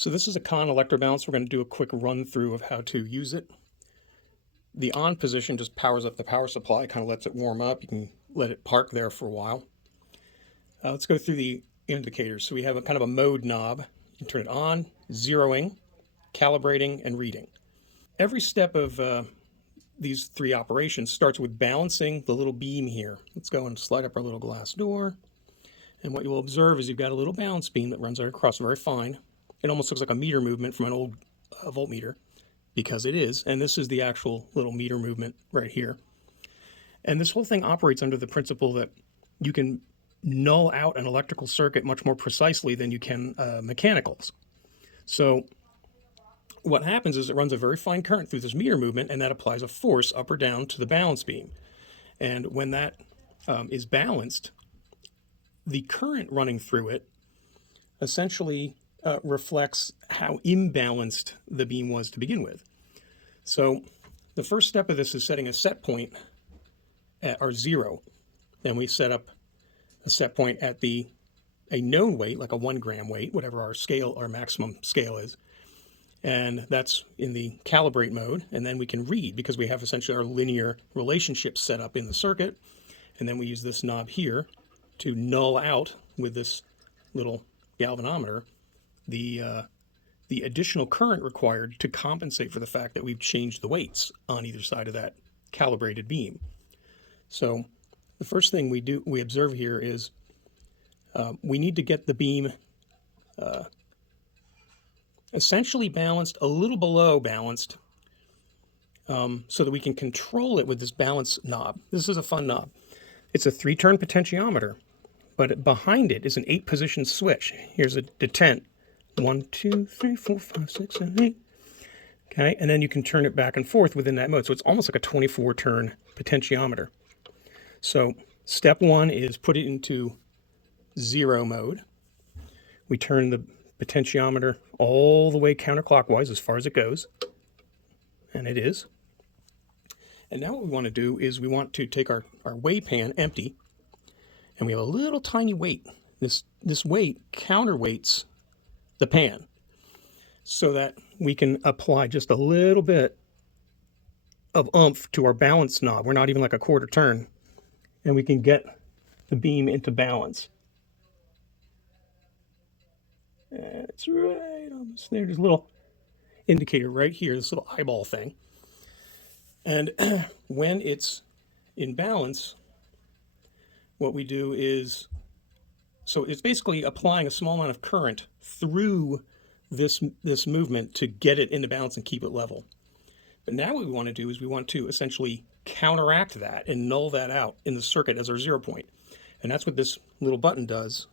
So this is a Cahn Electrobalance. We're going to do a quick run through of how to use it. The on position just powers up the power supply, kind of lets it warm up. You can let it park there for a while. Let's go through the indicators. So we have a kind of a mode knob. You can turn it on, zeroing, calibrating, and reading. Every step of these three operations starts with balancing the little beam here. Let's go and slide up our little glass door. And what you will observe is you've got a little balance beam that runs right across, very fine. It almost looks like a meter movement from an old voltmeter, because it is. And this is the actual little meter movement right here. And this whole thing operates under the principle that you can null out an electrical circuit much more precisely than you can mechanicals. So what happens is it runs a very fine current through this meter movement, and that applies a force up or down to the balance beam. And when that is balanced, the current running through it essentially reflects how imbalanced the beam was to begin with. So the first step of this is setting a set point at our 0. Then we set up a set point at a known weight, like a 1 gram weight, whatever our scale, our maximum scale is. And that's in the calibrate mode. And then we can read, because we have essentially our linear relationship set up in the circuit. And then we use this knob here to null out with this little galvanometer the additional current required to compensate for the fact that we've changed the weights on either side of that calibrated beam. So the first thing we observe here is we need to get the beam essentially balanced, a little below balanced, so that we can control it with this balance knob. This is a fun knob. It's a 3-turn potentiometer, but behind it is an 8-position switch. Here's a detent. 1, 2, 3, 4, 5, 6, 7, 8. Okay, and then you can turn it back and forth within that mode. So it's almost like a 24-turn potentiometer. So step 1 is put it into 0 mode. We turn the potentiometer all the way counterclockwise as far as it goes. And it is. And now what we want to do is we want to take our weigh pan empty, and we have a little tiny weight. This weight counterweights the pan so that we can apply just a little bit of oomph to our balance knob. We're not even like a quarter turn, and we can get the beam into balance. And it's right almost there. There's a little indicator right here, this little eyeball thing. And when it's in balance, what we do is, so it's basically applying a small amount of current through this movement to get it into balance and keep it level. But now what we want to do is we want to essentially counteract that and null that out in the circuit as our 0 point. And that's what this little button does.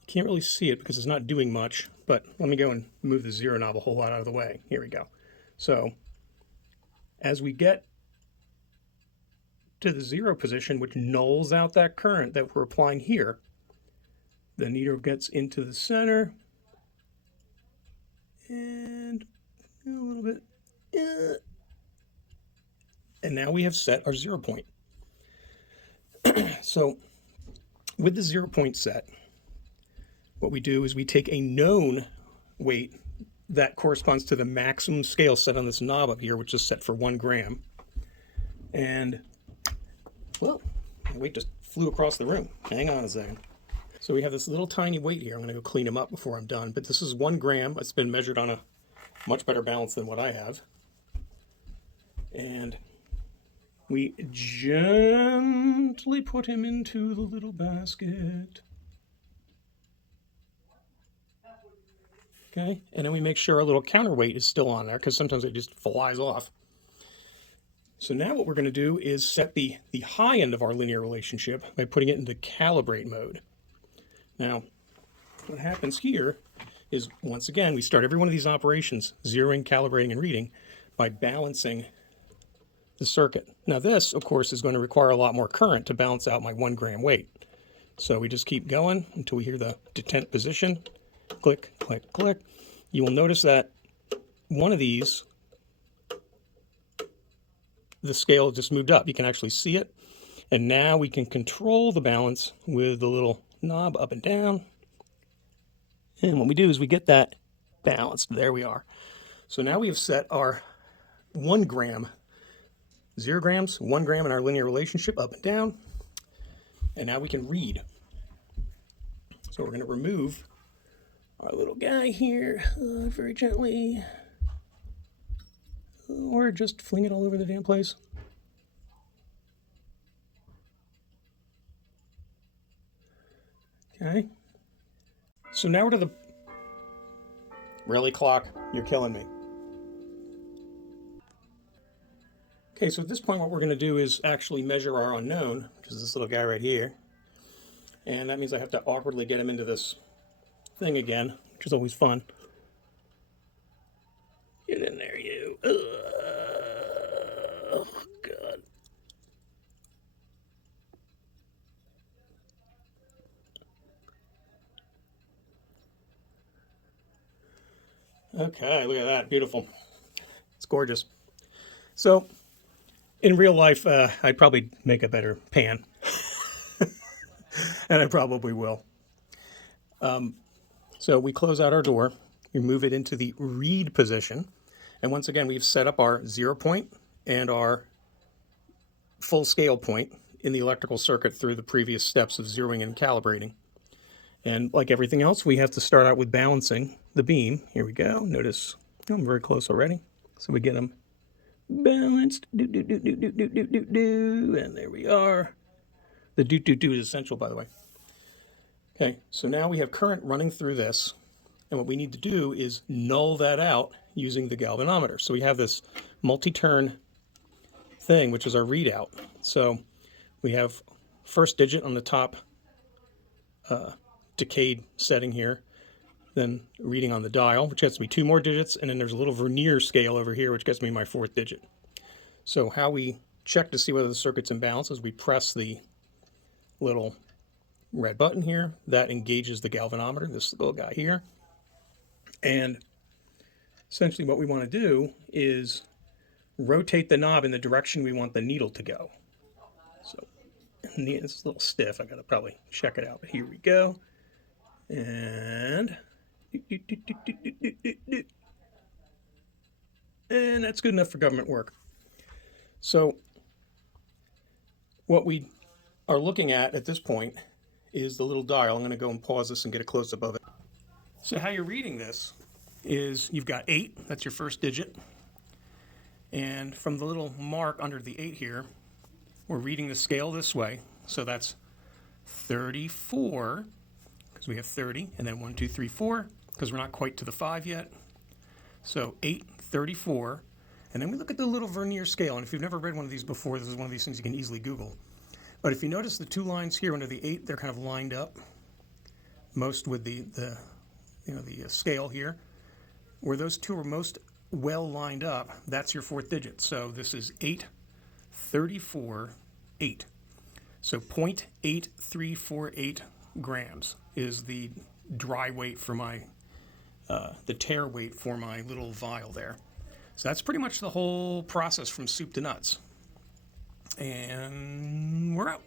You can't really see it because it's not doing much, but let me go and move the 0 knob a whole lot out of the way. Here we go. So as we get to the 0 position, which nulls out that current that we're applying here, the needle gets into the center and a little bit, and now we have set our 0 point. So with the 0 point set, what we do is we take a known weight that corresponds to the maximum scale set on this knob up here, which is set for 1 gram. And, well, my weight just flew across the room. Hang on a second. So we have this little tiny weight here. I'm going to go clean them up before I'm done. But this is 1 gram. It's been measured on a much better balance than what I have. And we gently put him into the little basket. Okay, and then we make sure our little counterweight is still on there, because sometimes it just flies off. So now what we're going to do is set the high end of our linear relationship by putting it into calibrate mode. Now, what happens here is, once again, we start every one of these operations, zeroing, calibrating, and reading, by balancing the circuit. Now this, of course, is going to require a lot more current to balance out my 1 gram weight. So we just keep going until we hear the detent position. Click, click, click. You will notice that one of these, the scale just moved up. You can actually see it. And now we can control the balance with the little knob up and down. And what we do is we get that balanced. There we are. So now we have set our 1 gram, 0 grams, 1 gram in our linear relationship up and down. And now we can read. So we're going to remove our little guy here very gently. Or just fling it all over the damn place. Okay. So now we're to the... Really, clock? You're killing me. Okay, so at this point what we're going to do is actually measure our unknown, which is this little guy right here. And that means I have to awkwardly get him into this thing again, which is always fun. Get in there, you. Oh, God. Okay, look at that. Beautiful. It's gorgeous. So, in real life, I'd probably make a better pan. And I probably will. So we close out our door. We move it into the read position. And once again, we've set up our 0 point and our full scale point in the electrical circuit through the previous steps of zeroing and calibrating. And like everything else, we have to start out with balancing the beam. Here we go. Notice I'm very close already. So we get them balanced. And there we are. The do is essential, by the way. Okay, so now we have current running through this. And what we need to do is null that out using the galvanometer. So we have this multi-turn thing, which is our readout. So we have first digit on the top decayed setting here, then reading on the dial, which gets me 2 more digits, and then there's a little vernier scale over here, which gets me my 4th digit. So how we check to see whether the circuit's in balance is we press the little red button here. That engages the galvanometer, this little guy here. And essentially what we want to do is rotate the knob in the direction we want the needle to go. So it's a little stiff. I got to probably check it out, but here we go. And that's good enough for government work. So what we are looking at this point is the little dial. I'm going to go and pause this and get a close-up of it. So how you're reading this is you've got 8, that's your first digit. And from the little mark under the 8 here, we're reading the scale this way. So that's 34, because we have 30, and then 1, 2, 3, 4, because we're not quite to the 5 yet. So 8, 34, and then we look at the little vernier scale. And if you've never read one of these before, this is one of these things you can easily Google. But if you notice the 2 lines here under the 8, they're kind of lined up, most with the scale here. Where those 2 are most well lined up, that's your 4th digit. So this is 8, 34, 8. So 0.8348 grams is the dry weight for my, the tare weight for my little vial there. So that's pretty much the whole process from soup to nuts. And we're out.